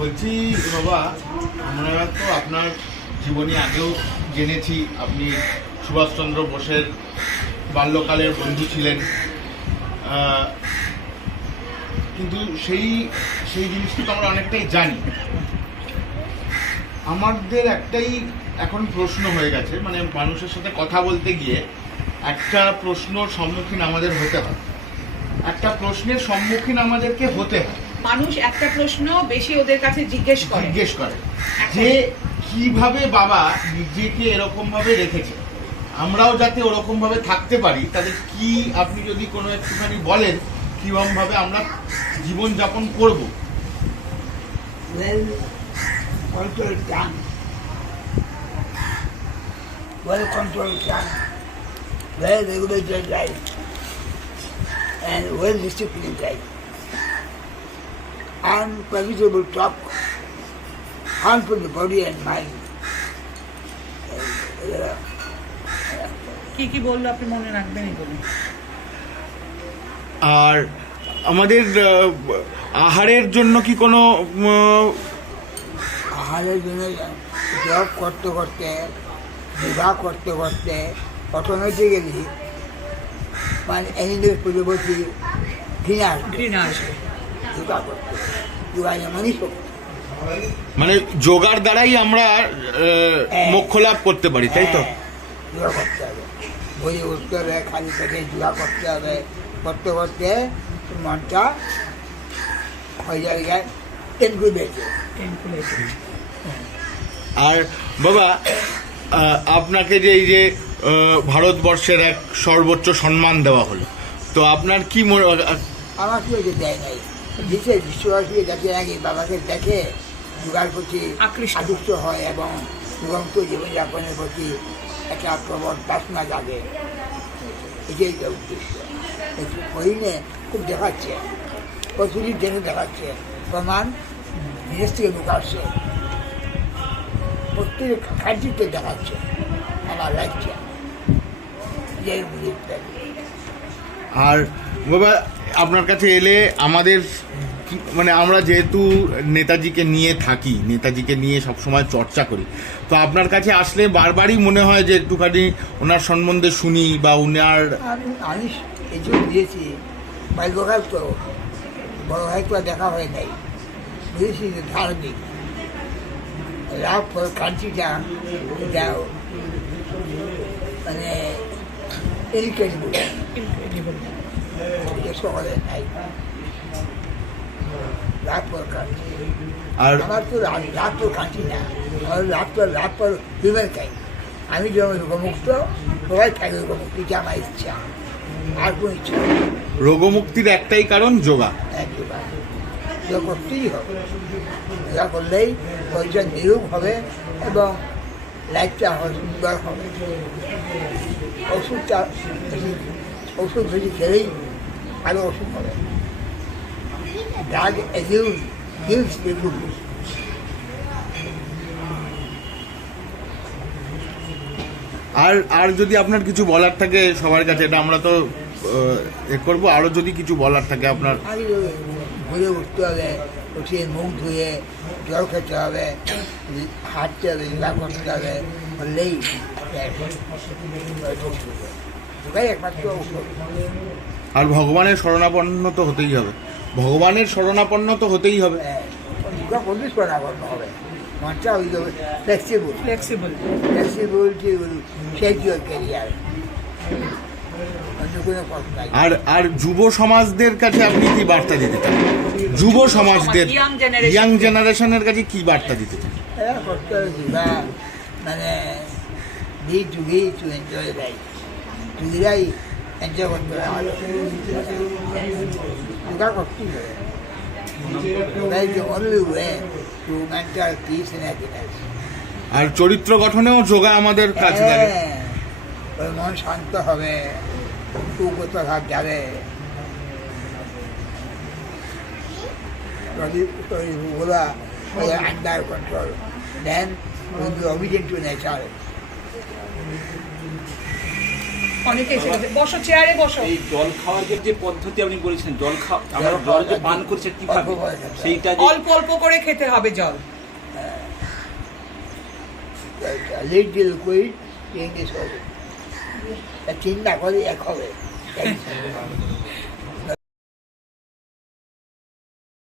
বলছি, বাবা, আমরা তো আপনার জীবনী আগেও জেনেছি। আপনি সুভাষচন্দ্র বোসের বাল্যকালের বন্ধু ছিলেন। কিন্তু সেই সেই জিনিসটি তো আমরা অনেকটাই জানি। আমাদের একটাই এখন প্রশ্ন হয়ে গেছে মানে মানুষের সাথে কথা বলতে গিয়ে একটা প্রশ্নর সম্মুখীন আমাদের হতে হয়। একটা প্রশ্নের সম্মুখীন আমাদেরকে হতে হয়। মানুষ একটা প্রশ্ন বেশি ওদের কাছে জিজ্ঞেস করে। জিজ্ঞেস করে যে কীভাবে বাবা নিজেকে এরকম ভাবে রেখেছে? আমরাও যাতে ওরকম ভাবে থাকতে পারি তাহলে কি আপনি যদি কোনো একটুখানি বলেন কীরকম ভাবে আমরা জীবন যাপন করব? Well controlled tongue, well controlled tongue, well regulated life, and well disciplined life. Unprofitable talk, harmful to body and mind. কি কি বলল আপনি মনে রাখবেন এগুলো আর আমাদের আহ, আহারের জন্য কি কোনো আহারের জন্য জব করতে করতে বিবাহ করতে করতে অটোমেটিক্যালি মানে এনিদের পূর্ববর্তী ঘৃণা আসবে। ঘৃণা আসবে। যোগা করতে। মানে যোগার দ্বারাই আমরা আহ, মোক্ষ লাভ করতে পারি তাই তো? হ্যাঁ, যোগা করতে হবে। বই উঠতে হবে খালি পেটে যোগা করতে হবে। করতে করতে মনটা হয়ে জায়গায় আর বাবা আপনাকে যে এই যে ভারতবর্ষের এক সর্বোচ্চ সম্মান দেওয়া হলো তো আপনার কি মনে আমার যে দেয় নাই। দেশে বিশ্ববাসী যাতে আগে বাবাকে দেখে যোগার প্রতি আকৃষ্ট। আকৃষ্ট হয় এবং দুরন্ত জীবনযাপনের প্রতি একটা প্রবল বাসনা জাগে। এটাই তো উদ্দেশ্য। হরিণে খুব দেখাচ্ছে। প্রচুরই জেনে দেখাচ্ছে। প্রমাণ বিদেশ থেকে লোক আসছে। প্রত্যেক খাদ্যতে দেখাচ্ছে। আমার লাগছে। আর বাবা আপনার কাছে এলে আমাদের মানে আমরা যেহেতু নেতাজিকে নিয়ে থাকি, নেতাজিকে নিয়ে সব সময় চর্চা করি, তো আপনার কাছে আসলে বারবারই মনে হয় যে একটুখানি ওনার সম্বন্ধে শুনি বা ওনার আমি জন্য দিয়েছি বাল্যকাল তো, বড় ভাই তো দেখা হয় নাই। বুঝেছি যে ধার্মিক। লাভ কান্ট্রিটা মানে এডুকেটেবল এটা সকলে নাই আর আমার তো না আমার হিউম্যান কাইন্ড আমি যেমন রোগমুক্ত সবাই থাকে রোগমুক্ত এটা আমার ইচ্ছা। আর কোনো ইচ্ছা রোগমুক্তির একটাই কারণ যোগা। একেবারে যোগা করতেই হবে। যোগা করলেই শরীরটা নিরোগ হবে এবং লাইফটা সুন্দর হবে। ওষুধটা ওষুধ বেশি খেলেই আরও ওষুধ হবে ড্রাগ পিপুল আর আর যদি আপনার কিছু বলার থাকে সবার কাছে এটা আমরা তো এ করব। আরও যদি কিছু বলার থাকে আপনার। ঘুরে উঠতে হবে উঠিয়ে মুখ ধুয়ে জল খেতে হবে হাঁটতে হবে যোগা করতে হবে যোগাই একমাত্র ঔষধ আর ভগবানের শরণাপন্ন তো হতেই হবে। ভগবানের শরণাপন্ন তো হতেই হবে। যোগা হবে মনটা flexible flexible flexibility will career আর আর যুব সমাজদের কাছে আপনি কি বার্তা দিতে চান? যুব সমাজদের ইয়াং জেনারেশনের কাছে কি বার্তা দিতে চান? মানে বি টু এনজয় লাইফ আর চরিত্র গঠনেও যোগা আমাদের কাছে লাগে। হ্যাঁ, ওর মন শান্ত হবে কুকতা ভাব যাবে। ওরা under control then will be nature অনেকে এসে গেছে। বসো চেয়ারে বসো। এই জল খাওয়ার যে- যে পদ্ধতি আপনি বলেছেন জল খাওয়া আমরা জল যে পান করছে কীভাবে? হয়। সেইটা যে অল্প অল্প করে খেতে হবে জল। লিটল কুইট ইংলিশ হবে। চিন্তা করে এক হবে।